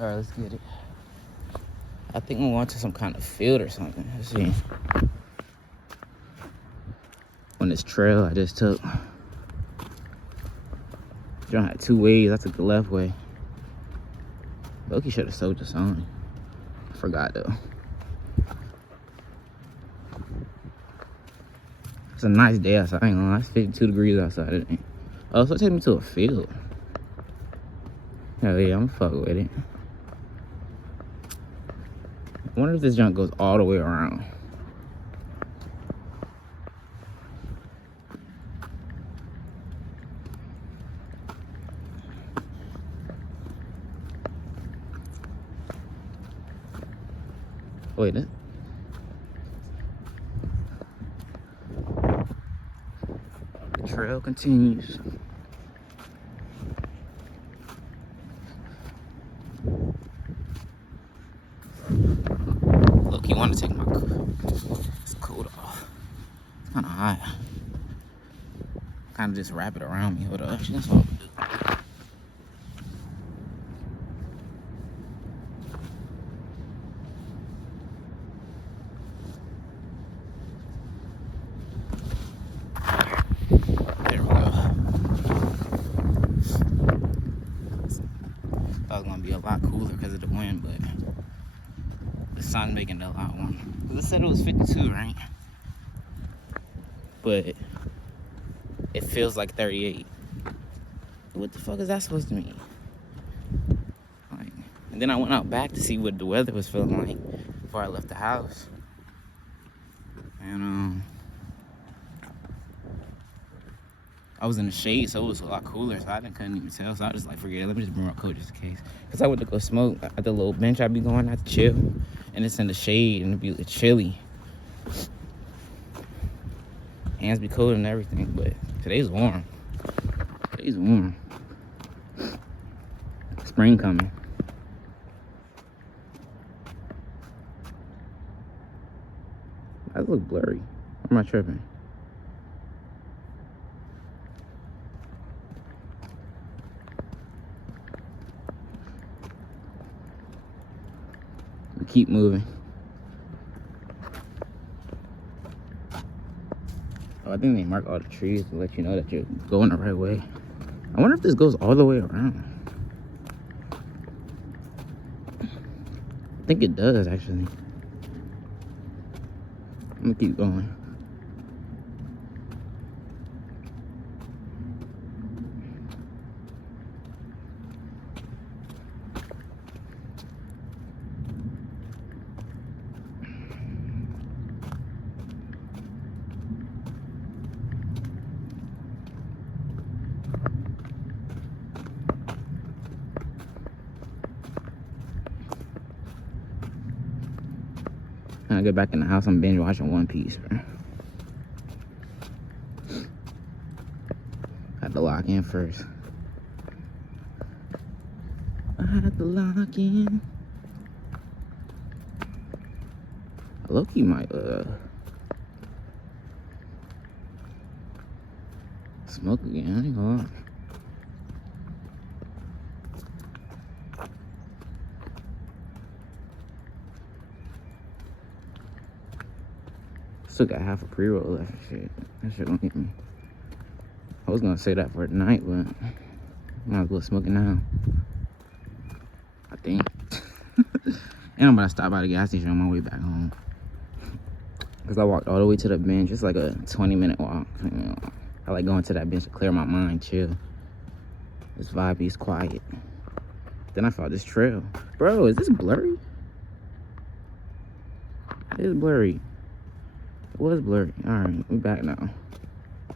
All right, let's get it. I think I'm going to some kind of field or something. Let's see. On this trail I just took. You had two ways. I took the left way. Loki should have sold the sign. I forgot though. It's a nice day outside. I ain't gonna lie. It's 52 degrees outside. It ain't. Oh, so it takes me to a field. Hell yeah, I'm fuck with it. I wonder if this junk goes all the way around. Wait, the trail continues. Look, you want to take my coat off. It's kind of hot. Kind of just wrap it around me. Hold up. That's what I'm gonna do. There we go. Thought it was gonna be a lot cooler because of the wind, but the sun's making it a lot warmer. Cause it said it was 52, right? But it feels like 38. What the fuck is that supposed to mean? Like, and then I went out back to see what the weather was feeling like before I left the house. And I was in the shade, so it was a lot cooler, so couldn't even tell. So I was just like, forget it, let me just bring my coat just in case. Cause I went to go smoke at the little bench I be going at to chill, and it's in the shade and it be chilly. Hands be cold and everything, but today's warm. Today's warm. Spring coming. I look blurry. Or am I tripping? We keep moving. Oh, I think they mark all the trees to let you know that you're going the right way. I wonder if this goes all the way around. I think it does, actually. I'm gonna keep going. When I get back in the house, I'm binge watching One Piece, bro. Had to lock in first. I had to lock in. Loki might smoke again. I ain't gonna lie. Still got half a pre-roll left and shit. That shit gonna get me. I was gonna say that for tonight, but might as well smoke it now. I think. And I'm about to stop by the gas station on my way back home. Cause I walked all the way to the bench. It's like a 20-minute walk. I like going to that bench to clear my mind, chill. This vibe is quiet. Then I found this trail. Bro, is this blurry? It is blurry. It was blurry. Alright, we back now.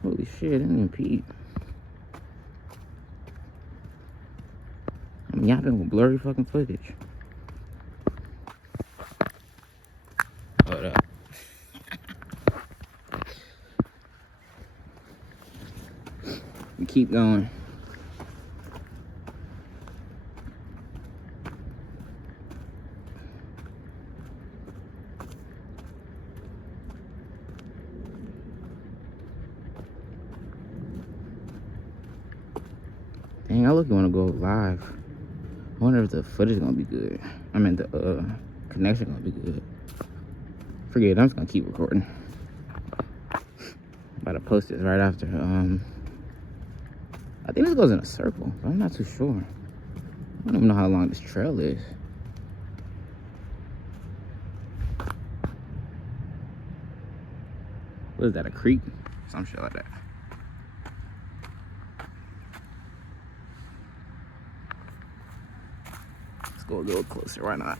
Holy shit, I didn't even peep. I'm yapping with blurry fucking footage. Hold up. We keep going. Dang, I look want to go live. I wonder if the footage is gonna be good. I mean, the connection gonna be good. Forget it, I'm just gonna keep recording. About to post this right after. I think this goes in a circle, but I'm not too sure. I don't even know how long this trail is. What is that, a creek? Some shit like that. Let's go a little closer, why not?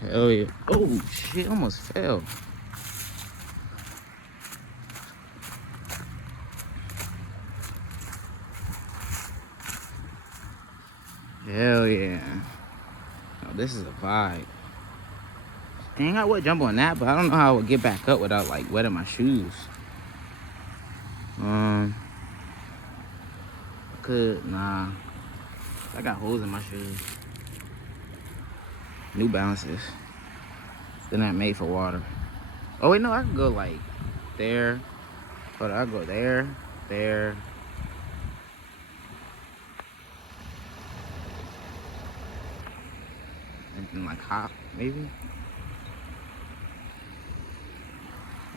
Hell yeah. Oh shit, almost fell. Hell yeah. Oh, this is a vibe. Dang, I would jump on that, but I don't know how I would get back up without like wetting my shoes. Nah. I got holes in my shoes. New Balances. They're not made for water. Oh wait, no, I can go like there. Hold on, I'll go there, there. And like hop, maybe?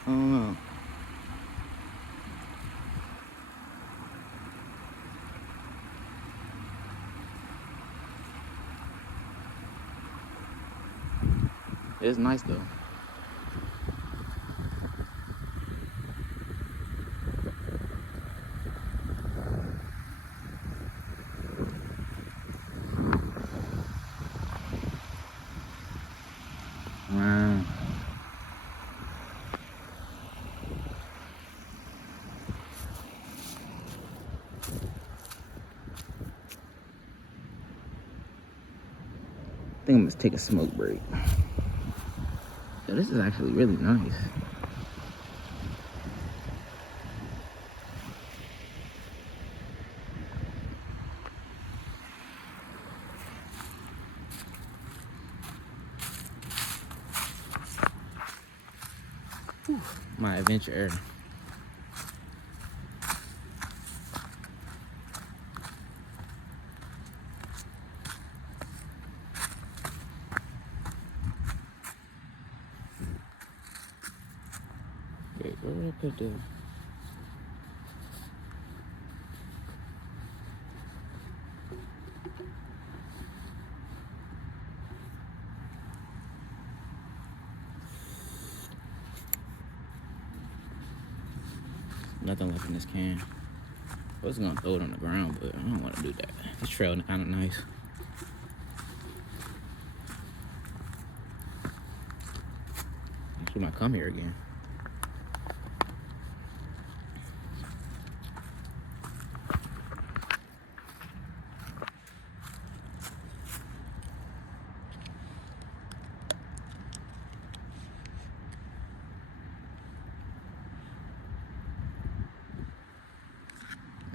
I don't know. It's nice though. Wow. I think I'm gonna take a smoke break. Yeah, this is actually really nice. Whew, my adventure. Wait, where did I put the... Nothing left in this can. I was gonna throw it on the ground, but I don't want to do that. This trail kind of nice. We might come here again.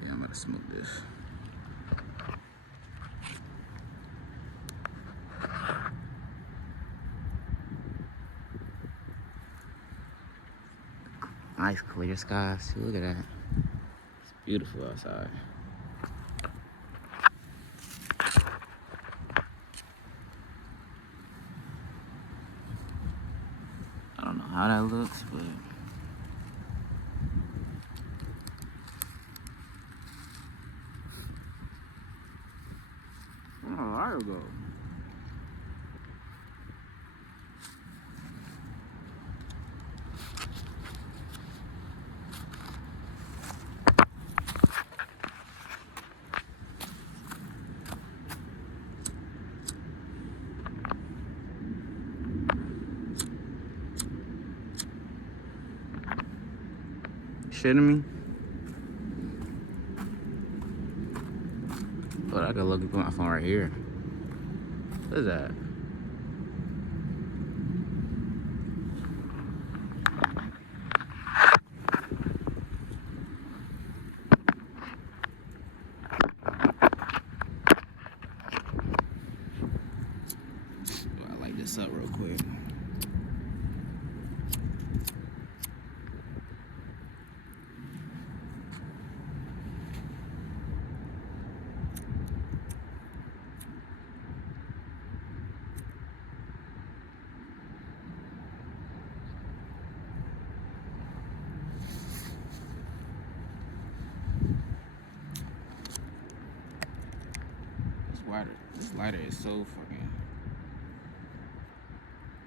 Yeah, I'm gonna smoke this. Nice clear skies too. Look at that. It's beautiful outside. I don't know how that looks, but oh, there we go. Shitting me? But I could look at my phone right here. What is that? this up real quick. This lighter is so fucking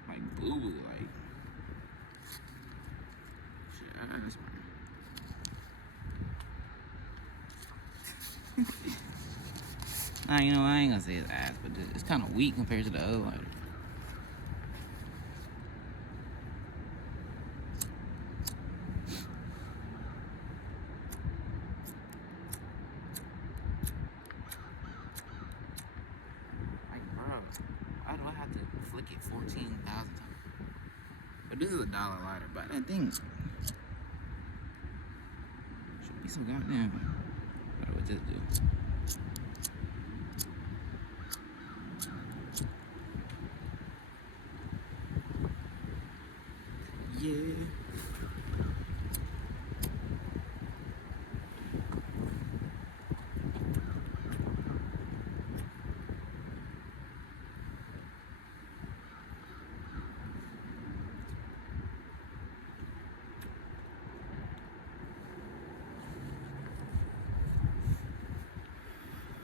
like boo boo, like shit ass, man. Nah, you know, I ain't gonna say it's ass, but it's kind of weak compared to the other lighter. Why do I have to flick it 14,000 times? But this is $1 lighter, but that thing should be so goddamn. What do I just do? Yeah.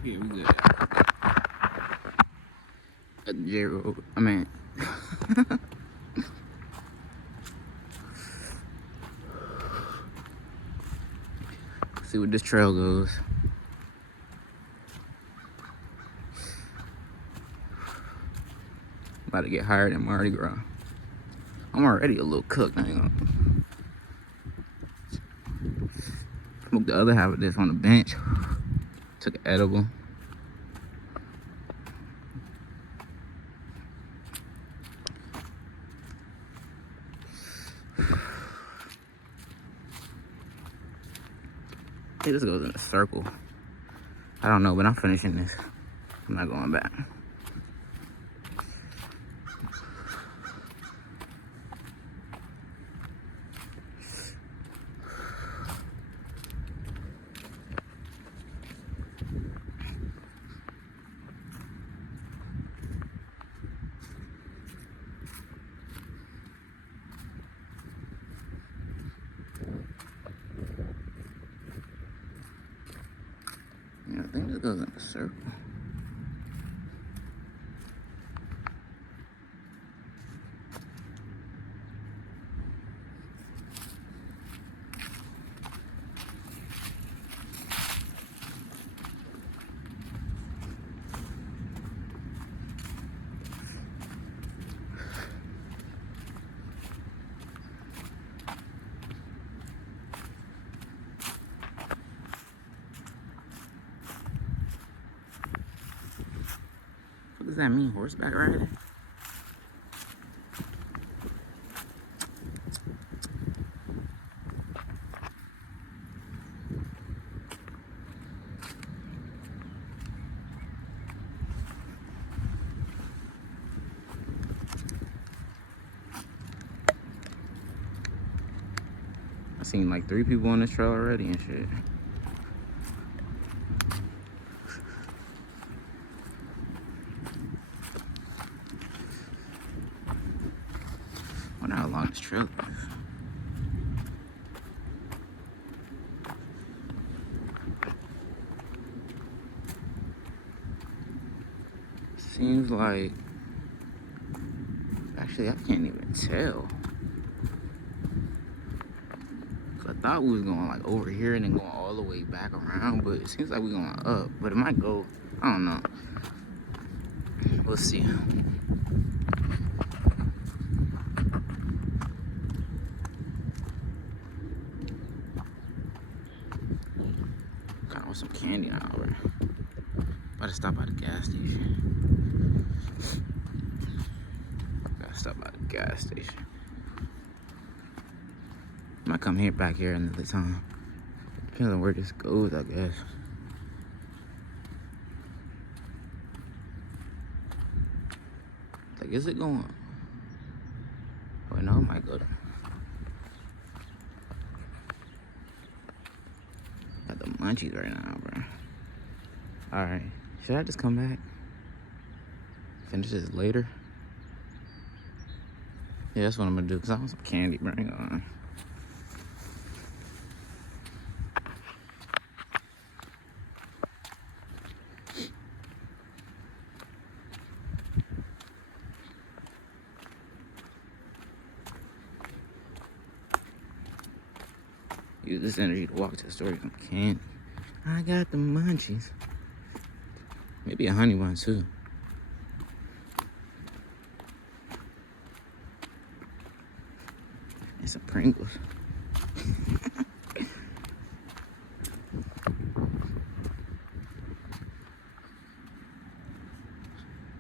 Yeah, we good. Zero. I mean. See what this trail goes. About to get hired in Mardi Gras. I'm already a little cooked. I ain't gonna smoke the other half of this on the bench. Took an edible. Hey, this goes in a circle. I don't know, but I'm finishing this. I'm not going back. Yeah, I think this goes in a circle. What does that mean, horseback riding? I seen like 3 people on this trail already and shit. I wonder how long this trail is. Seems like, actually I can't even tell. I thought we was going like over here and then going all the way back around, but it seems like we're going up. But it might go, I don't know. We'll see. Kind of want some candy now, bro. About to stop by the gas station. Gotta stop by the gas station. Might come here back here another time. Depends on where this goes, I guess. Like is it going? Wait, no, it might go. Got the munchies right now, bro. Alright. Should I just come back? Finish this later? Yeah, that's what I'm gonna do, because I want some candy, bro. Hang on. Use this energy to walk to the store, get some candy. I got the munchies. Maybe a honey bun, too. And some Pringles.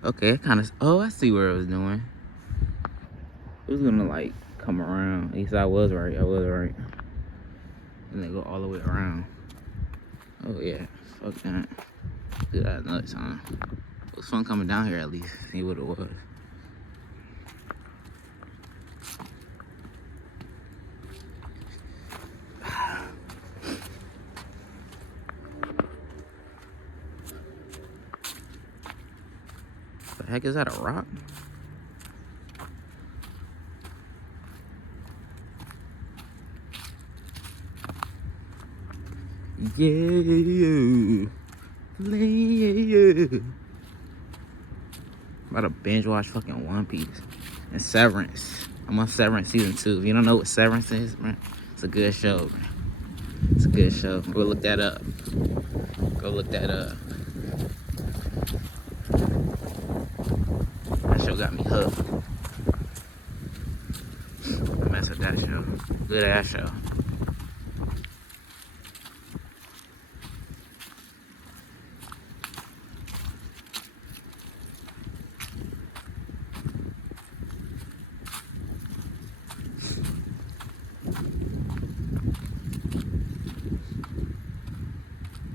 Okay, it kind of... Oh, I see where it was doing. It was gonna, like, come around. At least I was right. I was right. And then go all the way around. Oh, yeah. Fuck that. Do that another time. It was fun coming down here, at least. See what it was. The heck is that, a rock? Yeah. I'm about to binge watch fucking One Piece and Severance. I'm on Severance season 2. If you don't know what Severance is, man, it's a good show, man. It's a good show. Go look that up. Go look that up. That show got me hooked. I mess with that show. Good ass show.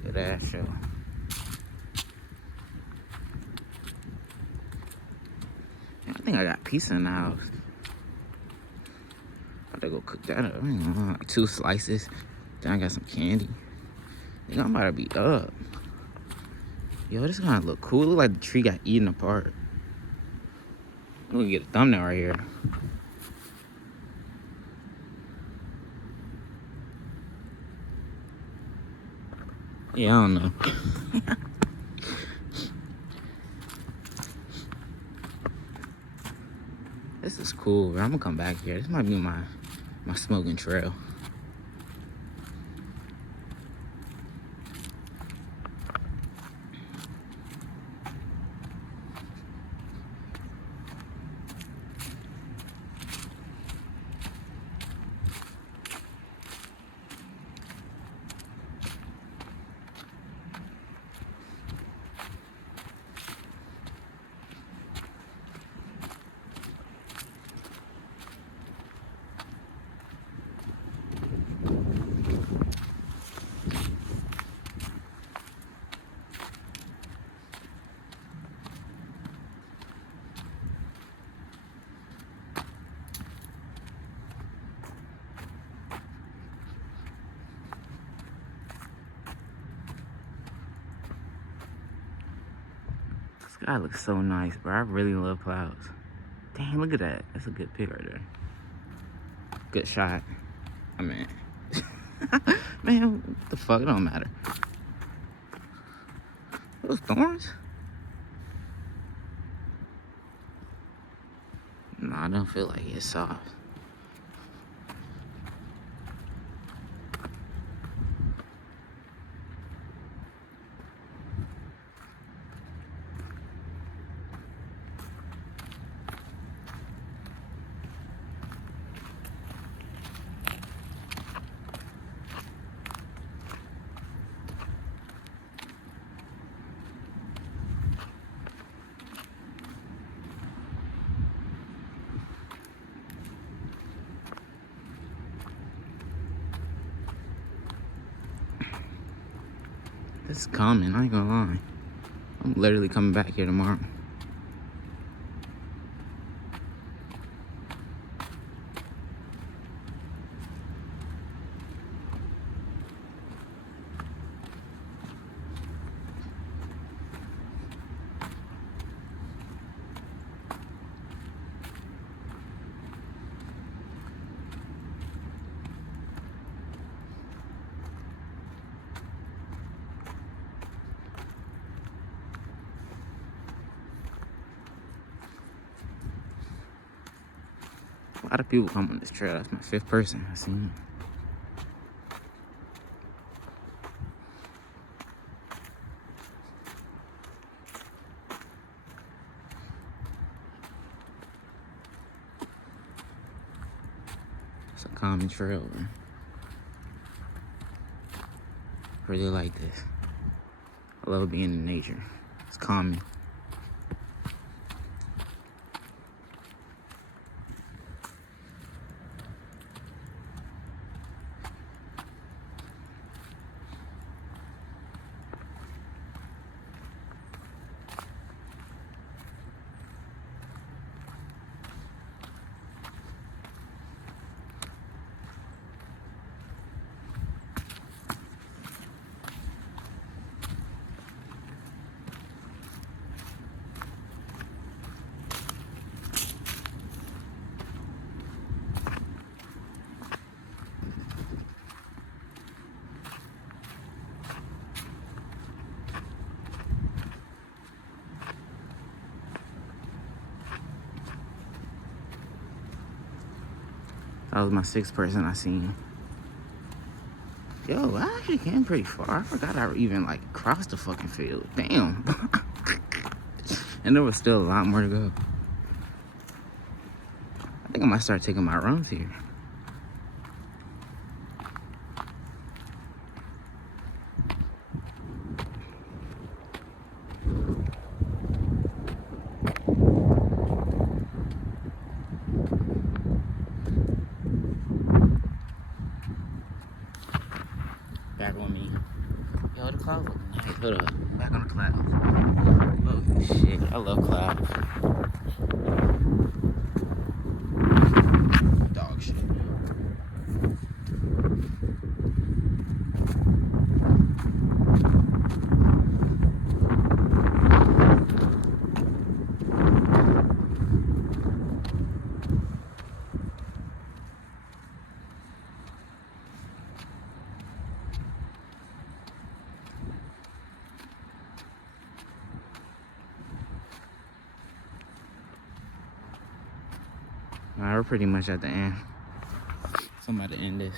Good ass show. I think I got pizza in the house. About to go cook that up. I ain't gonna lie. Like 2 slices. Then I got some candy. I think I'm about to be up. Yo, this kind of look cool. Look like the tree got eaten apart. I'm gonna get a thumbnail right here. Yeah, I don't know. This is cool, bro. I'm gonna come back here. This might be my smoking trail. Sky looks so nice, bro. I really love clouds. Dang, look at that. That's a good pic right there. Good shot. I mean, man, what the fuck? It don't matter. Those thorns? Nah, I don't feel like it's soft. This is common, I ain't gonna lie. I'm literally coming back here tomorrow. A lot of people come on this trail. That's my 5th person I seen. It's a calming trail, man. Really like this. I love being in nature. It's calming. That was my 6th person I seen. Yo, I actually came pretty far. I forgot I even like crossed the fucking field. Damn. And there was still a lot more to go. I think I might start taking my runs here. Back on me. Yo, the clouds look nice. Hold up. Back on the clouds. Oh shit. I love clouds. Dog shit. Alright, we're pretty much at the end. So I'm about to end this.